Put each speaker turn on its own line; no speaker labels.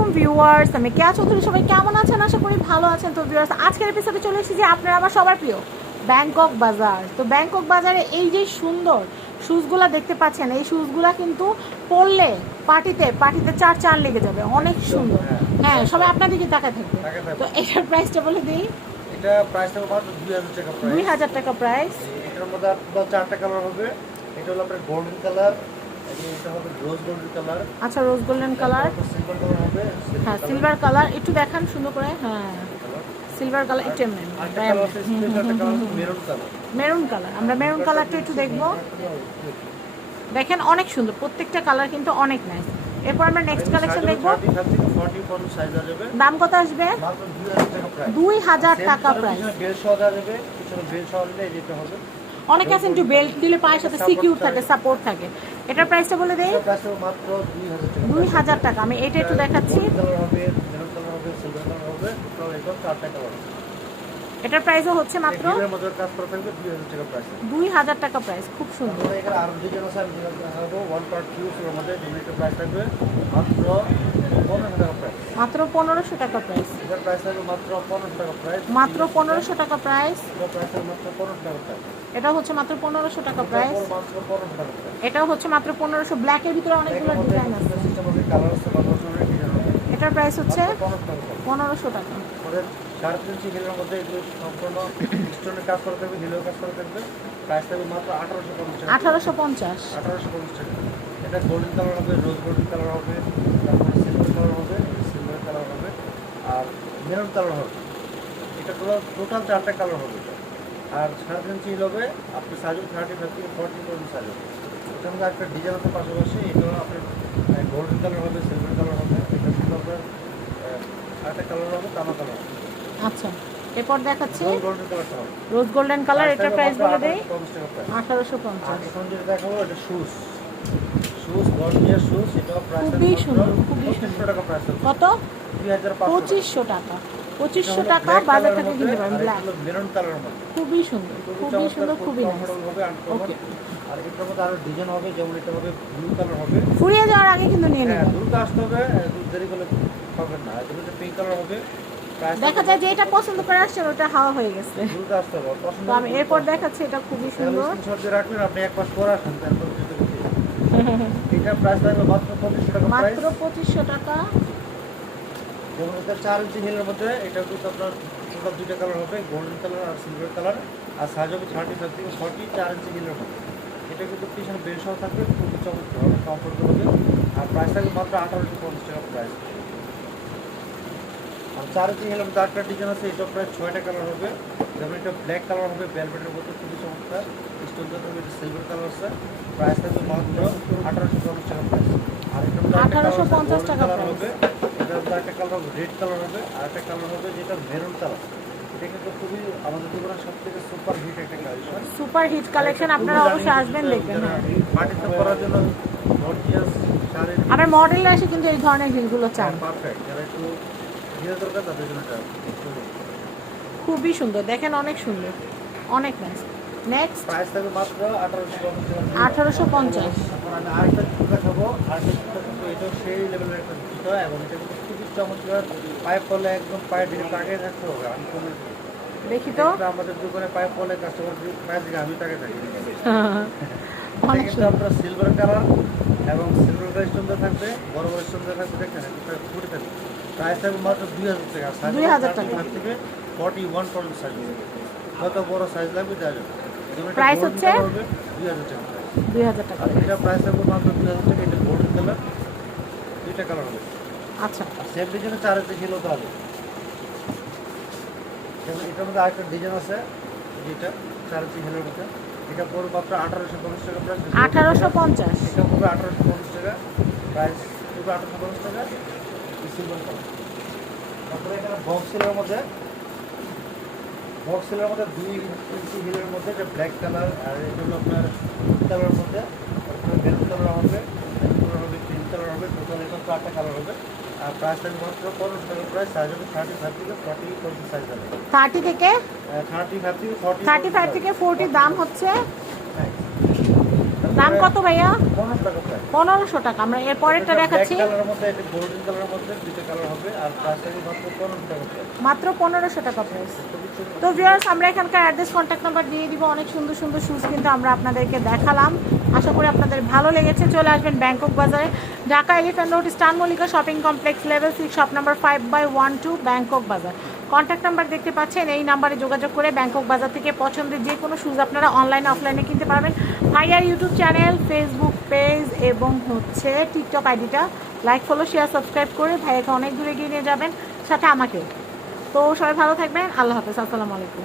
আলাইকুম ভিউয়ার্স আমি কেয়া চৌধুরী সবাই কেমন আছেন? আশা করি ভালো আছেন। তো ভিউয়ার্স আজকের এপিসোডে চলে এসেছি আপনারা আমার সবার প্রিয় ব্যাংকক বাজার। তো ব্যাংকক বাজারে এই যে সুন্দর শুজগুলা দেখতে পাচ্ছেন এই শুজগুলা কিন্তু পরলে পার্টিতে পার্টিতে চার চার লেগে যাবে অনেক সুন্দর। হ্যাঁ সবাই আপনার দিকে তাকায় থাকবে তো এটার প্রাইসটা বলে দিই।
এটা প্রাইসটা মাত্র দুই হাজার টাকা প্রাইস
হাজার টাকা প্রাইস
এটার মধ্যে আপনার চারটা কালার হবে। এটা হলো আপনার গোল্ডেন কালার
আচ্ছা রোজ গোল্ডেন কালার হ্যাঁ সিলভার কালার একটু দেখান সুন্দর করে। হ্যাঁ সিলভার কালার একটু এমনি
মেরুন কালার
আমরা মেরুন কালারটা একটু দেখব। দেখেন অনেক সুন্দর। প্রত্যেকটা কালার কিন্তু অনেক নাইস এরপর আমরা নেক্সট কালেকশন দেখব। দাম কত আসবে?
দুই হাজার টাকা প্রাইস
অনেকে আছেন একটু বেল্ট দিলে পায়ের সাথে সিকিউর থাকে। সাপোর্ট থাকে। এটার প্রাইসটা বলে দেই?
দুই হাজার টাকা।
আমি এটা একটু দেখাচ্ছি।
চারটা কালার
এটার প্রাইসও হচ্ছে মাত্র
দুই হাজার টাকা প্রাইস
খুব সুন্দর।
ওয়ান পার্ট প্রাইস থাকবে। মাত্র
মাত্র পনেরোশো টাকা প্রাইস
মাত্র পনেরো টাকা প্রাইস
মাত্র পনেরোশো টাকা প্রাইস এটা হচ্ছে মাত্র পনেরোশো টাকা প্রাইস এটাও হচ্ছে মাত্র পনেরোশো। ব্ল্যাকের ভিতরে অনেকগুলো ডিজাইন আছে। এটার প্রাইস হচ্ছে পনেরোশো টাকা
আমাদের সাড়ে তিনশো হিলের মধ্যে এগুলো সম্পূর্ণ স্টোনের কাজ করা থাকবে হিলের কাজ করা থাকবে। প্রাইস থাকবে মাত্র আঠারোশো পঞ্চাশ
আঠারোশো পঞ্চাশ।
আঠারোশো পঞ্চাশ টাকা। এটা গোল্ডেন কালার হবে রোজ গোল্ডেন কালার হবে। তারপরে সিলভার কালার হবে সিলভার কালার হবে আর মেরুন কালার হবে। এটা পুরো টোটাল চারটা কালার হবে আর সাড়ে তিন ইঞ্চি হবে আপনি সাইজ থার্টি ফাইভ থেকে ফর্টি পর্যন্ত সাইজ হবে। এটার মধ্যে একটা ডিজাইন আছে পাশাপাশি এটা আপনার গোল্ডেন কালার হবে সিলভার কালার হবে। এটা কিন্তু আপনার আরেকটা কালার হবে তামা কালার হবে।
আচ্ছা এরপর দেখাচ্ছি রোজ গোল্ডেন কালার এটার প্রাইস বলে দেই
পঞ্চাশ। টাকা প্রাইস
আঠারোশো
আর
পঞ্চাশ
এখন যেটা দেখাবো এটা শুজ শুজ গর্জিয়াস শুজ এটা প্রাইস
খুবই সুন্দর, খুবই
পঁচিশশো টাকা প্রাইস
কত? পঁচিশশো টাকা। পঁচিশশো টাকা বাজার থেকে কিনতে পারেন ব্ল্যাক খুবই সুন্দর খুবই সুন্দর খুবই নাইস
কমফোর্টেবল হবে আনকমন
Okay.
আর এটার মধ্যে আরও ডিজাইন হবে যেমন এটা হবে ব্লু কালার হবে।
ফুরিয়ে যাওয়ার আগে কিন্তু নিয়ে
হ্যাঁ
নেবেন।
দ্রুত আসতে হবে দুধ দেরি করলে পাবেন না। এটা হচ্ছে পিঙ্ক কালার হবে
দেখা যায় যে এটা পছন্দ করে আসছে ওটা হাওয়া হয়ে গেছে।
দ্রুত আসতে হবে পছন্দ
আমি এরপর দেখাচ্ছি এটা খুবই সুন্দর।
দিয়ে আপনি এক পাশ পরে আসেন তারপর এটা প্রাইস থাকবে মাত্র পঁচিশশো টাকা
মাত্র পঁচিশশো টাকা।
এটা চার ইঞ্চি হিলের মধ্যে এটা কিন্তু আপনার টোটাল দুইটা কালার হবে গোল্ডেন কালার আর সিলভার কালার। আর সাইজ হবে থার্টি ফাইভ থেকে ফর্টি চার ইঞ্চি হিলের মধ্যে। এটা কিন্তু পিছনে সহ থাকবে খুবই চমৎকার হবে কমফোর্টেবল হবে। আর প্রাইস থাকবে মাত্র আঠারোশো পঞ্চাশ টাকা প্রাইস আর চার ইঞ্চি হিলের মধ্যে আটটা ডিজাইন আছে এটা প্রায় ছয়টা কালার হবে। যেমন এটা ব্ল্যাক কালার হবে ভেলভেটের মধ্যে খুবই চমৎকার। স্টোন থাকবে এটা সিলভার কালার আছে। প্রাইস থাকবে মাত্র আঠারোশো পঞ্চাশ টাকা প্রাইস আর এটা আঠারোশো আরেকটা colour আছে,
1850
golden
টাকা
হবে। একটা কালার হবে রেড কালার হবে আর একটা কালার হবে যেটা মেরুন কালার এটা কিন্তু খুবই আমাদের জীবনের সুপার হিট একটা কালেকশন
সুপার হিট কালেকশন আপনারা অবশ্যই আসবেন দেখবেন হ্যাঁ।
মাটিতে করার জন্য গর্জিয়াস শাড়ির
আমার মডেল এসে কিন্তু এই ধরনের হিলগুলো চান।
পারফেক্ট যারা একটু হিল দরকার তাদের জন্য খুবই
খুবই সুন্দর দেখেন অনেক সুন্দর অনেক নাইস নেক্সট
প্রাইস থাকবে মাত্র আঠারোশো পঞ্চাশ।
আঠারোশো পঞ্চাশ।
এখন আমি আরেকটা জুতো দেখাবো আরেকটা জুতো কিন্তু এটাও সেই লেভেলের একটা জুতো এবং এটা কিন্তু খুবই চমৎকার। পায়ে পড়লে একদম পায়ে দিকে তাকিয়ে থাকতে হবে আমি কোনো
দেখি তো।
এটা আমাদের দোকানে পায়ে পড়লে কাস্টমার পায়ের দিকে আমি তাকিয়ে থাকি।
অনেক সুন্দর।
সিলভার কালার এবং সিলভার কালার থাকবে বড় বড় স্টোন থাকবে দেখেন এটা ফুটে থাকবে। প্রাইস থাকবে মাত্র দুই হাজার টাকা। সাইজ
2000 টাকা।
থেকে ফর্টি ওয়ান পর্যন্ত সাইজ কত বড় সাইজ লাগবে দেওয়া যাবে। এটা
হচ্ছে?
হবে, দুই হাজার টাকা। এটা প্রাইস থাকবে মাত্র দুই হাজার টাকা এটা গোল্ডেন কালার দুইটা কালার হবে।
আচ্ছা।
সেম ডিজাইনে চার হাজার কিলো তো হবে এটার মধ্যে আরেকটা ডিজাইন আছে যেটা চার হাজার কিলোর মধ্যে। এটা পড়বে মাত্র আঠারোশো পঞ্চাশ টাকা প্রাইস
আঠারোশো পঞ্চাশ।
এটা পড়বে আঠারোশো পঞ্চাশ টাকা। প্রাইস পড়বে আঠারোশো পঞ্চাশ টাকা। সিলভার কালার তারপরে এখানে বক্স সিলের মধ্যে বক্স সিলের মধ্যে দুই ইঞ্চি হিলের মধ্যে এটা ব্ল্যাক কালার আর এই জন্য আপনার কালারের মধ্যে বেল কালার হবে কালার হবে পিঙ্ক কালার হবে টোটাল এখন চারটা কালার হবে। আর প্রাইস থাকবে মাত্র পনেরো টাকা প্রাইস সাইজ হবে থার্টি ফাইভ থেকে ফর্টি ফোর্টি সাইজ হবে।
থার্টি থেকে
থার্টি ফাইভ থেকে ফর্টি
থার্টি ফাইভ থেকে ফোর্টি দাম হচ্ছে দাম কত ভাইয়া? পনেরোশো টাকা। আমরা এর পরেরটা দেখাচ্ছি।
মাত্র
পনেরোশো টাকা প্রাইস তো ভিউয়ার্স আমরা এখানকার অ্যাড্রেস কন্ট্যাক্ট নাম্বার দিয়ে দিব। অনেক সুন্দর সুন্দর শুজ কিন্তু আমরা আপনাদেরকে দেখালাম। আশা করি আপনাদের ভালো লেগেছে। চলে আসবেন ব্যাংকক বাজারে। Dhaka elephant road stun Mallika shopping complex level six shop number five by one two Bangkok বাজার। কন্ট্যাক্ট নাম্বার দেখতে পাচ্ছেন, এই নাম্বারে যোগাযোগ করে ব্যাংকক বাজার থেকে পছন্দের যে কোনো শুজ আপনারা অনলাইন অফলাইনে কিনতে পারবেন। ভাইয়ার ইউটিউব চ্যানেল ফেসবুক পেজ এবং হচ্ছে টিকটক আইডিটা লাইক ফলো শেয়ার সাবস্ক্রাইব করে ভাইয়াকে অনেক দূরে গিয়ে নিয়ে যাবেন। সাথে আমাকে তো সবাই ভালো থাকবেন। আল্লাহ হাফেজ। আসসালামু আলাইকুম।